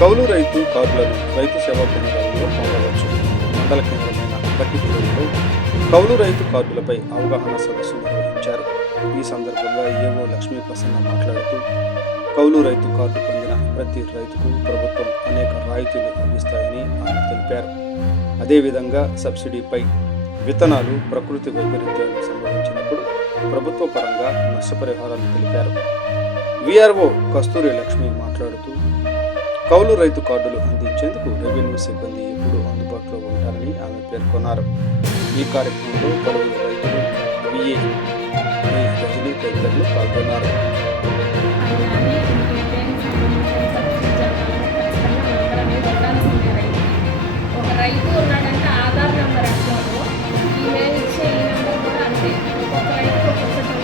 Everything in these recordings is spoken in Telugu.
కౌలు రైతు కార్డులను రైతు సేవా కేంద్రాలలో పొందవచ్చు. మండల కేంద్రమైన బట్టిపూడిలో కౌలు రైతు కార్డులపై అవగాహన సదస్సు నిర్వహించారు. ఈ సందర్భంగా ఏవో లక్ష్మీ ప్రసన్న మాట్లాడుతూ కౌలు రైతు కార్డు పొందిన ప్రతి రైతుకు ప్రభుత్వం అనేక రాయితీలు అందిస్తాయని ఆయన తెలిపారు. అదేవిధంగా సబ్సిడీపై విత్తనాలు, ప్రకృతి వైపరీత్యాలు సంభవించినప్పుడు ప్రభుత్వ పరంగా నష్టపరిహారాలు తెలిపారు. విఆర్ఓ కస్తూరి లక్ష్మి మాట్లాడుతూ కౌలు రైతు కార్డులు అందించేందుకు రెవెన్యూ సిబ్బంది ఎప్పుడూ అందుబాటులో ఉంటారని ఆమె పేర్కొన్నారు. ఈ కార్యక్రమంలో పలువురు రైతులు, విఏ రజనీ తదితరులు పాల్గొన్నారు. రైతు ఉన్నాడంటే ఆధార్ నెంబర్ ఎట్లాగో ఈమెయిల్ ఇచ్చే ఈ నెంబర్ కూడా అంతే. ఒక్కొక్క రైతుకు ఒక్కొక్కటి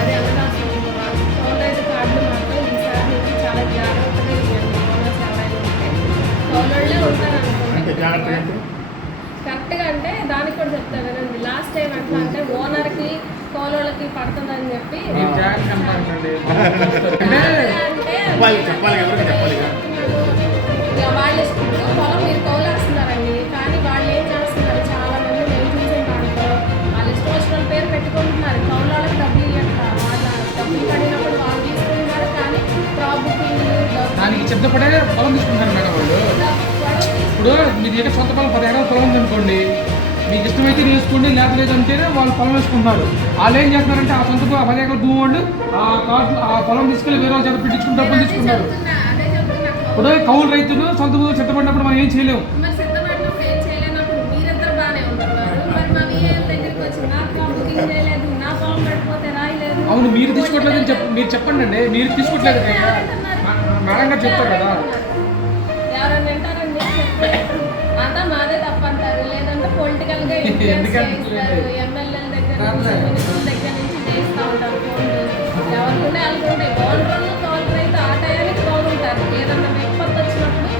అది అవకాశం. కౌలు రైతు కార్డులు మాత్రం ఈసారి నుంచి చాలా జాగ్రత్తగా ఇవ్వండి. ఓనర్స్ ఎవరైనా ఉంటే కౌలుళ్ళే ఉంటారు అనుకోండి. కరెక్ట్గా అంటే దానికి కూడా చెప్తా కదండి. లాస్ట్ టైం ఎట్లా అంటే ఓనర్కి కౌలుళ్ళకి పడుతుందని చెప్పి వాళ్ళు పొలం మీరు కౌలేస్తున్నారండి, కానీ వాళ్ళు ఏం చేస్తున్నారు, చాలా మంది మేము చూసే దాంట్లో వాళ్ళు ఇష్టం వచ్చిన పేరు పెట్టుకుంటున్నారు. కౌలు వాళ్ళకి డబ్బులు ఇవ్వట్లా, వాళ్ళ డబ్బులు పడినప్పుడు వాళ్ళు తీసుకుంటున్నారు, కానీ క్రాప్ బుకింగ్ దానికి చెప్తపడే పొలం తీసుకుంటారు మేడం వాళ్ళు. ఇప్పుడు మీ దగ్గర సొంత పొలం 10 ఎకరాల పొలం ఉందనుకోండి, మీకు ఇష్టమైతే తీసుకోండి, లేదంటేనే వాళ్ళు పొలం వేసుకుంటున్నారు. వాళ్ళు ఏం చేస్తున్నారంటే ఆ సొంత 10 ఎకరాల భూమి వాళ్ళు ఆ పొలం తీసుకెళ్ళి వేరే వాళ్ళ చేత పెట్టించుకుని డబ్బులు తీసుకున్నారు. ఇప్పుడు కౌలు రైతులు సొంత భూమి సిద్ధపడినప్పుడు మనం ఏం చేయలేము. అవును, మీరు తీసుకోవట్లేదని మీరు చెప్పండి అండి. మీరు తీసుకోవట్లేదు మేడం గారు చెప్తారు కదా. ఎవరైనా వింటారండి, అంతా మాదే తప్ప అంటారు. లేదంటే పొలిటికల్ గా ఎమ్మెల్యేల దగ్గర నుంచి చేస్తూ ఉంటారు ఫోన్లు. ఎవరికుంటే వాళ్ళకుంటాయి. ఓనర్లు కౌలు రైతు ఆ టయానికి కౌలుంటారు. ఏదన్నా విపత్తు వచ్చినప్పుడు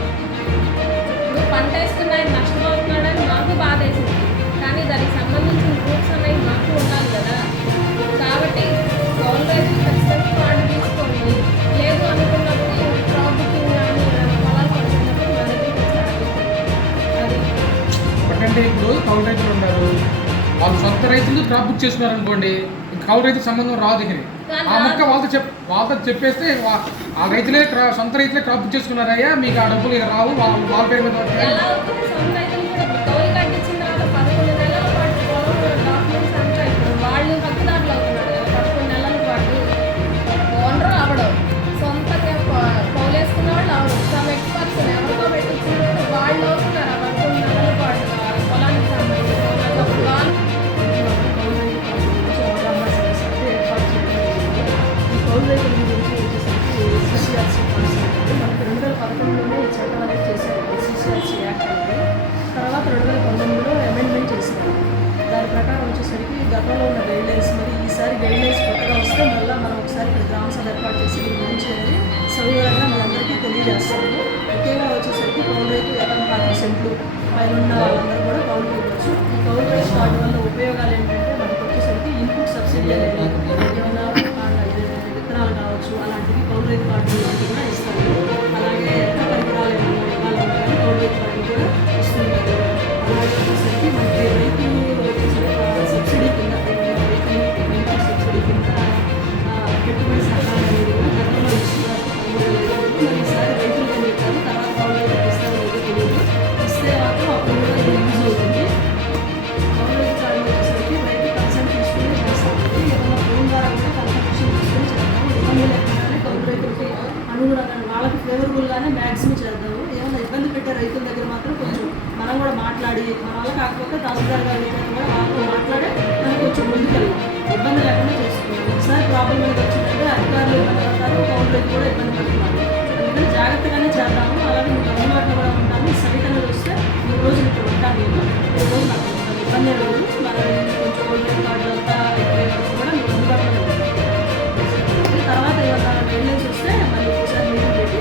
ఇప్పుడు పంట వేసుకున్న ఆయన నష్టపోతున్నాడని మాకు బాధ వేసింది, కానీ దానికి సంబంధించిన ప్రూఫ్స్ అనేవి మాకు ఉండాలి కదా. కాబట్టి కౌలు రైతు ఖచ్చితంగా కార్డు తీసుకోండి. లేదు అనుకున్నప్పుడు క్రాప్ బుకింగ్ కానీ పొలాలు పడుతున్నప్పుడు మన దగ్గరికి అది ఎందుకంటే ఇప్పుడు కౌలు రైతులు ఉన్నారు, వాళ్ళు సొంత రైతులు క్రాప్ బుక్ చేసుకున్నారు అనుకోండి, కౌలు రైతు సంబంధం రాదు దగ్గర. ఆ మొక్క వాళ్ళతో చెప్పేస్తే ఆ రైతులే సొంత రైతులే క్రాప్ బుక్ చేసుకున్నారయ్యా, మీకు ఆ డబ్బులు రావు, వాళ్ళ పేరు మీద సొంత రైతులు కూడా కౌలు కార్డు ఇచ్చిన తర్వాత 11 నెలల పాటు పొలం డాక్యుమెంట్స్ అంతా ఇప్పుడు వాళ్ళు హక్కుదారులు అవుతున్నారు కదా. 11 నెలల పాటు ఓనర్ అవడం, సొంతగా కౌలేసుకున్న వాళ్ళు అవడం, సమ్ ఎక్స్పర్ట్స్ ఎవరితో పెట్టించిన వాళ్ళు అవుతున్నారు. ఆ 11 నెలల పాటు పొలానికి సంబంధించిన కౌలు రైతుల గురించి వచ్చేసరికి సిసిఆర్సీ కాన్సెప్ట్ మనకి 2011లోనే ఈ చట్టం అనేది చేశారు. సిసిఆర్సీ యాక్ట్ అనేది తర్వాత 2019లో అమెండ్మెంట్ చేశారు. దాని ప్రకారం వచ్చేసరికి గతంలో ఉన్న గైడ్లైన్స్ మరి ఈసారి గైడ్లైన్స్ కొత్తగా వస్తే మళ్ళీ మనం ఒకసారి ఇక్కడ గ్రామ సభ ఏర్పాటు చేసి దీని గురించి అనేది సవివరంగా మనందరికీ తెలియజేస్తాము. ముఖ్యంగా వచ్చేసరికి కౌలు రైతు ఎకరం 10% పైన ఉన్న వాళ్ళందరూ కూడా కౌలు ఇవ్వచ్చు. ఈ కౌలు రైతు కార్డు వల్ల ఉపయోగాలు ఏంటంటే మనకు వచ్చేసరికి ఇన్పుట్ సబ్సిడీ అనేది ఏమైనా విత్తనాలు కావచ్చు, అలాంటివి కౌలు రైతు కార్డు కూడా ఇస్తారు. అలాగే ఎక్కడ పరికరాలు ఏమైనా ఇవ్వాలన్నా కానీ కౌలు రైతు కార్డు కూడా ఇస్తున్నారు. అలాగే వచ్చేసరికి మనకి రైతు సబ్సిడీ కింద ఇన్పుట్ సబ్సిడీ కింద పెట్టుబడి సహాయం అనేది కూడా గతంలో ఇస్తున్నారు. ఈసారి రైతులు ఏం చెప్తారు, తర్వాత కౌలు రైతులకు ఇస్తారో లేదో తెలియదు. ఇస్తే మాత్రం అప్పుడు కూడా ఇది యూజ్ అవుతుంది. కౌలు రైతు కార్డు వచ్చేసరికి రైతు కన్సల్ట్ తీసుకుని చేస్తాము. ఏదైనా ఫోన్ ద్వారా కూడా కన్సల్టేషన్ తీసుకొని చేస్తాము. ఇబ్బంది లేకుండానే కౌలు రైతులకి అనుగుణంగా వాళ్ళకి ఫేవరబుల్గానే మ్యాక్సిమం చేద్దాము. ఏమైనా ఇబ్బంది పెట్టే రైతుల దగ్గర మాత్రం కొంచెం మనం కూడా మాట్లాడి, మన వల్ల కాకపోతే తహసీల్దార్ గారి దగ్గర కూడా వాళ్ళతో మాట్లాడి మనం కొంచెం ముందుకెళ్ళాం. ఇబ్బంది లేకుండా చేసుకున్నాం. ఒకసారి ప్రాబ్లం అనేది వచ్చిందంటే అధికారులు ఇబ్బంది పడతారు, కౌలు రైతు కూడా ఇబ్బంది పడుతున్నారు. అందుకని జాగ్రత్తగానే చేద్దాము. అలాగే మీకు అందుబాటులో కూడా ఉంటాము. సైట్ అనేది వస్తే 3 రోజులు ఇక్కడ ఉంటాను. నేను 3 రోజులు నాకు ఉంటాను, ఇబ్బంది లేదు. మన కొంచెం కౌలు రైతు కార్డు అంతా అయిపోయే వరకు కూడా మీకు అందుబాటులో ఉంటాం. తర్వాత ఏమన్నా గైడ్లైన్స్ వస్తే మళ్ళీ ఒకసారి మీటింగ్ పెట్టి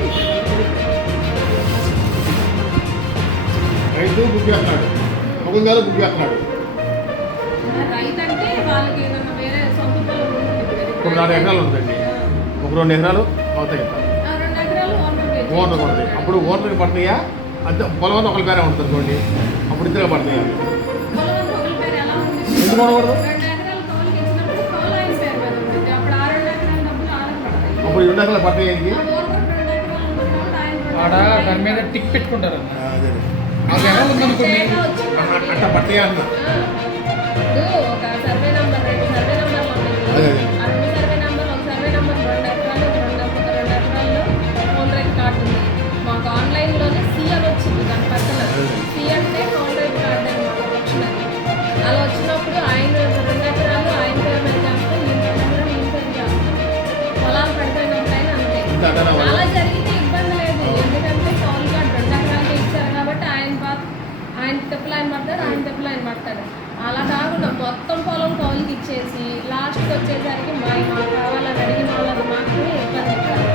రైతు బుక్ చేస్తున్నాడు, ముగ్గురు బుక్ చేస్తున్నాడు. రైతు అంటే వాళ్ళకి ఏదన్నా వేరే సొంత పొలం ఉంటుంది. ఇప్పుడు 4 ఎకరాలు ఉందండి, ఒక 2 ఎకరాలు అవుతాయి. 2 ఎకరాలు ఓనర్ ఉంటుంది. అప్పుడు ఓనర్కి పడతాయా అంతే, పొలం అంతా ఒకరి పేరే ఉంటుంది అనుకోండి, అప్పుడు ఇద్దరు పడతాయా? పొలం ఒకరి పేరు ఎలా ఉంది? ఎందుకు ఉండకూడదు? 2 ఎకరాలు కౌలుకి ఇచ్చినప్పుడు కౌలు ఆయన పేరు మీద ఉంటుంది. అప్పుడు ఆ 2 ఎకరాల డబ్బులు ఆయనకు పడతాయి. అప్పుడు 2 ఎకరాలు పడతాయి ఆయనకి? ఆ ఓనర్ 2 ఎకరాలు ఉంటుంది కాబట్టి ఆయన ఆడ పడతాయి. దాని మీద టిక్ పెట్టుకుంటారు అన్న. అదే అది ఎలా ఉందనుకోండి, చేత వచ్చింది. అట్లా పడతాయా అన్న. ఇప్పుడు ఒక సర్వే నంబర్ 2 సర్వే నంబర్లు ఉన్నాయి. అదే. ఆ 2 సర్వే నంబర్, ఒక సర్వే నంబర్ 2 ఎకరాలు, ఒక 2 ఎకరాల్లో కౌలు రైతు కార్డు ఉంది. మాకు ఆన్లైన్లోనే సి అని వచ్చింది దాని పక్కన. సి అంటే కౌలు రైతు కార్డు అనమాట, వచ్చినది. అలా వచ్చినప్పుడు ఆయన 2 ఎకరాలు ఆయన పేరు మీద చేస్తాం, ఈయన 2 ఎకరాలు ఈయన పేరు చేస్తాం. పొలాలు పడిపోయినప్పుడైనా అంతే. ఇంకా అట్లా రావాలి. అలా జరిగితే ఇబ్బంది లేదు, ఎందుకంటే కౌలు కార్డు 2 ఎకరాలకే ఇచ్చారు కాబట్టి ఆయన తెప్పులు ఆయన పడతారు, ఆయన తెప్పులు ఆయన పడతారు. అలా కాకుండా మొత్తం పొలం కౌలుకి ఇచ్చేసి లాస్ట్కి వచ్చేసరికి మాకు కావాలని అడిగిన వాళ్ళకి మాత్రమే ఇబ్బంది కాదు.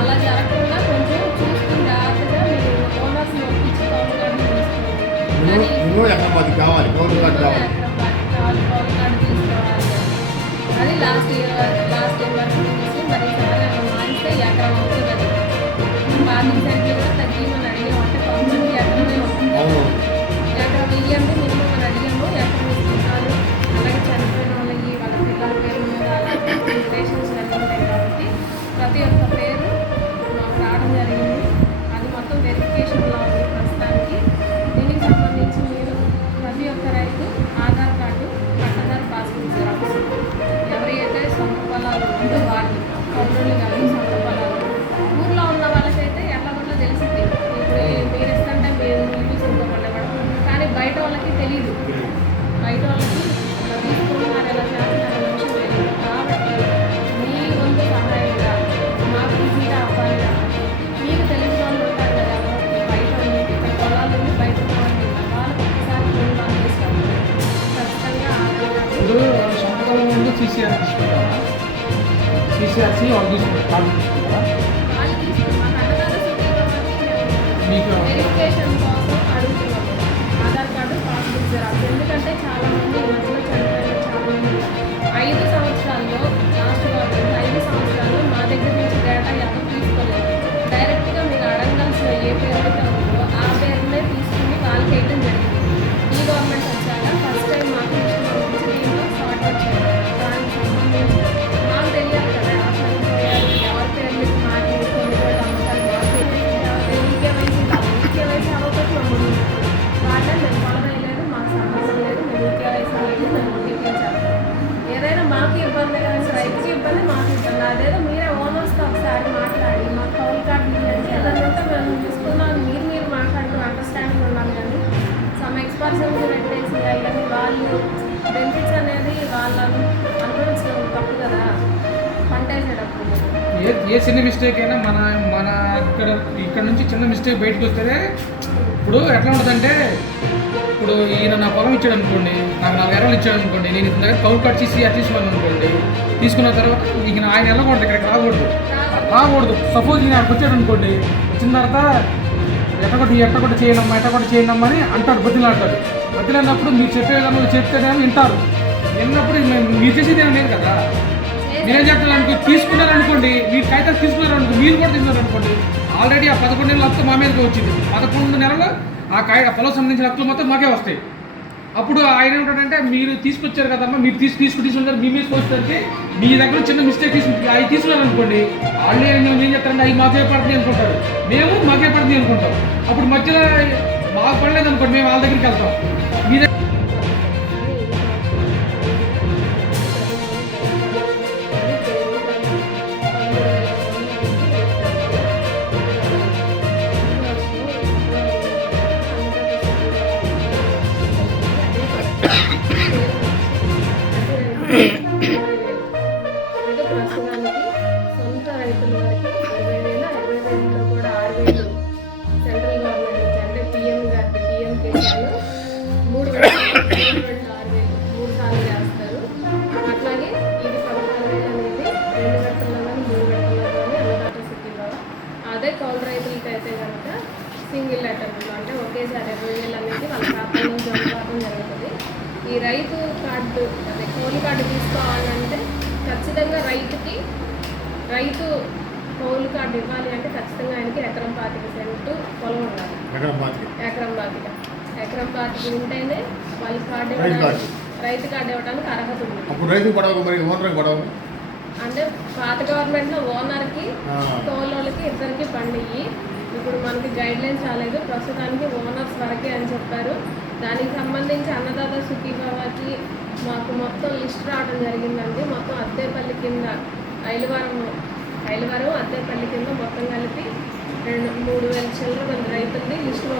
అలా జరగకుండా కొంచెం చూసుకుని జాగ్రత్తగా మీరు ఓనర్స్ నొప్పించి కౌలు కార్డు తీసుకోండి. కానీ నువ్వు ఎక్కడ మాది కావాలి, కౌలు కార్డు కావాలి. ఎకరం పాటికి కావాలి, కౌలు కార్డు తీసుకోవాలి. అది లాస్ట్ ఇయర్ వరకు చూసి మరి ఈసారి మారిస్తే ఎకరం అవుతుంది. అది పార్కింగ్ సైడ్లు కూడా తగ్గిమని అడిగామంటే కంపల్సరీ ఎకరమే ఉంటుంది. అవును. ఎకరం ఇయ్యండి మినిమం అని అడిగాము, ఎకరం ఇస్తున్నారు. అలాగే చనిపోయిన వాళ్ళకి వాళ్ళ పిల్లల పేరు మీద రిలేషన్స్ అన్నీ ఉంటాయి కాబట్టి ప్రతి ఒక్క పేరు మాకు రావడం జరిగింది. అది మొత్తం వెరిఫికేషన్లో ఉంది ప్రస్తుతానికి. దీనికి సంబంధించి మీరు ప్రతి ఒక్క రైతు Aadhaar card, pattadar passbook xerox, ఎవరైతే సొంత పొలాలు ఉందో వాళ్ళు, కౌలులు కానీ సొంత పొలాలు ఊర్లో ఉన్న వాళ్ళకైతే ఎట్లాగొట్లా తెలిసింది. ఇప్పుడు మీరు ఇస్తుంటే మీరు చూసుకోకుండా కానీ బయట వాళ్ళకి తెలియదు. బయట వాళ్ళకి ఇలా తీసుకుంటున్నారు, ఎలా చేస్తున్నారు విషయం తెలియదు. కాబట్టి మీ వంతు సహాయంగా మాకు ఈజీగా అవ్వాలి కాబట్టి మీకు తెలిసిన వాళ్ళు ఉంటారు కదా, ఈ బయట ఇక్కడ పొలాలు ఉండి బయట వాళ్ళు వాళ్ళకి ఒకసారి ఫోన్ కాల్ చేస్తాము. ఖచ్చితంగా ఇప్పుడు వాళ్ళ సొంత పొలం ముందు CCR తీసుకుంటారా? CCRC వాళ్ళు తీసుకుంటారు, కార్డు తీసుకుంటారా? వాళ్ళు తీసుకున్నాం. అన్నదాత సుఖీభవ మీకు వెరిఫికేషన్ కోసం అడుగుతున్నాము ఆధార్ కార్డు, పాస్బుక్ జిరాక్స్. ఎందుకంటే చాలా మంది ఈ మధ్యలో చనిపోయిన చాలా మంది 5 సంవత్సరాల్లో లాస్ట్ గవర్నమెంట్ 5 సంవత్సరాల్లో మా దగ్గర నుంచి డేటా ఎవరు తీసుకోలేదు. డైరెక్ట్గా మీరు అడగాల్సిన ఏ పేరు అయితే ఉందో ఆ పేరునే తీసుకుని వాళ్ళకి వేయడం జరిగింది. ఈ గవర్నమెంట్ వచ్చాక ఫస్ట్ టైం మాకు ఇష్టం నుంచి దీంట్లో షార్ట్ వచ్చాయి. దానికి సంబంధించి మాకు తెలియాలి కదా, ఎవరు చనిపోయారు, ఎవరి పేరు మీద మాకు కొనుగోలు అమ్మకాలు మాకు ఈకేవైసీ అవ్వకపోతే మమ్మల్ని వాళ్ళే మేము పొలం వేయలేదు, మాకు సమస్య లేదు, మేము ఈకేవైసీ లేదు, మేము ఒటీపీచాలి. ఏదైనా మాకు ఇబ్బంది కానీ రైతుకి ఇబ్బంది, మాకు ఇబ్బంది. అదేదో మీరే ఓనర్స్తో ఒకసారి మాట్లాడి మాకు కౌలు కార్డు ఇవ్వండి, ఏదైనా ఉంటే మేము చూసుకున్నాం. మీరు మాట్లాడుకుని అండర్స్టాండింగ్ ఉండాలి. కానీ సమ్ ఎక్స్పర్సన్స్ పెట్టేసి అవన్నీ వాళ్ళు బెనిఫిట్స్ అనేది వాళ్ళను అనుభవించడం తప్పు కదా. పంట వేసేటప్పుడు ఏ చిన్న మిస్టేక్ అయినా మన ఇక్కడ నుంచి చిన్న మిస్టేక్ బయటకు వస్తేనే ఇప్పుడు ఎట్లా ఉంటుందంటే, ఇప్పుడు ఈయన నా పొలం ఇచ్చాడు అనుకోండి, నాకు 4 ఎకరాలు ఇచ్చాడు అనుకోండి, నేను ఇతని దగ్గర కౌలు కార్డు తీసుకున్నాను అనుకోండి, తీసుకున్న తర్వాత ఇక ఆయన వెళ్ళకూడదు, ఇక్కడికి రాకూడదు. సపోజ్ నేను అక్కడికి వచ్చాడు అనుకోండి, వచ్చిన తర్వాత ఎట్టకొట్టి చేయండమ్మా అని అంటాడు, బతిలాడినప్పుడు మీరు చెప్పే విధంగా చెప్తేనేమో వింటారు. విన్నప్పుడు మీరు చేసేది ఏమీ లేదు కదా. నేనేం చెప్తాను, తీసుకున్నారనుకోండి, మీరు కాగితాలు తీసుకున్నారనుకో, మీరు కూడా తీసుకున్నారనుకోండి, ఆల్రెడీ ఆ 11 నెలల హక్కు మా మీదకి వచ్చింది. 11 నెలలు ఆ పొలం సంబంధించిన హక్కులు మొత్తం మాకే వస్తాయి. అప్పుడు ఆయన ఏమిటంటే, మీరు తీసుకొచ్చారు కదమ్మా, మీరు తీసుకుంటారు, మీ మీద వచ్చేసరికి మీ దగ్గర చిన్న మిస్టేక్ అవి తీసుకున్నారనుకోండి, వాళ్ళు ఏం చెప్తారంటే అవి మాకే పడుతుంది అనుకుంటారు, మేము మాకే పడుతుంది అనుకుంటాం. అప్పుడు మధ్యలో మాకు పడలేదు అనుకోండి, మేము వాళ్ళ దగ్గరికి వెళ్తాం. మీ దగ్గర ప్రస్తుతానికి సొంత రైతుల వరకు 20,000 కూడా 6,000 సెంట్రల్ గవర్నమెంట్ నుంచి అంటే PM కిసాన్ 3,000 6,000 3 సార్లు చేస్తారు. అట్లాగే ఇది 16,000 అనేది 2 విడతల్లో కానీ 3 విడతల్లో కానీ అన్నదాత సుఖీభవ. అదే కౌలు రైతులకి అయితే కనుక సింగిల్ లెటర్లో అంటే ఒకేసారి 20,000 అనేది వాళ్ళ ఖాతాలో జమ కావడం జరుగుతుంది. ఈ రైతు కార్డు అదే కౌలు కార్డు తీసుకోవాలంటే ఖచ్చితంగా రైతు కౌలు కార్డు ఇవ్వాలి అంటే ఖచ్చితంగా ఆయనకి ఎకరం 25 సెంటు పొలం ఉండాలి. ఎక్కడ బాధ్యత ఎకరం 25 ఉంటేనే వాళ్ళ కార్డు రైతు ఇవ్వడానికి, రైతు కార్డు ఇవ్వడానికి అర్హత ఉంది. అప్పుడు రైతుకు పడవ మరి ఓనర్కి పడవ అంటే పాత గవర్నమెంట్లో ఓనర్కి కౌలుకి ఇద్దరికి పండియ్యి. ఇప్పుడు మనకి గైడ్ లైన్స్ రాలేదు, ప్రస్తుతానికి ఓనర్స్ వరకే అని చెప్పారు. దానికి సంబంధించి అన్నదాత సుఖీభావాకి మాకు మొత్తం లిస్ట్ రావడం జరిగిందండి. మొత్తం అద్దేపల్లి కింద ఐలవరం అద్దేపల్లి కింద మొత్తం కలిపి 3,000 చిల్లర మంది రైతుల్ని లిస్ట్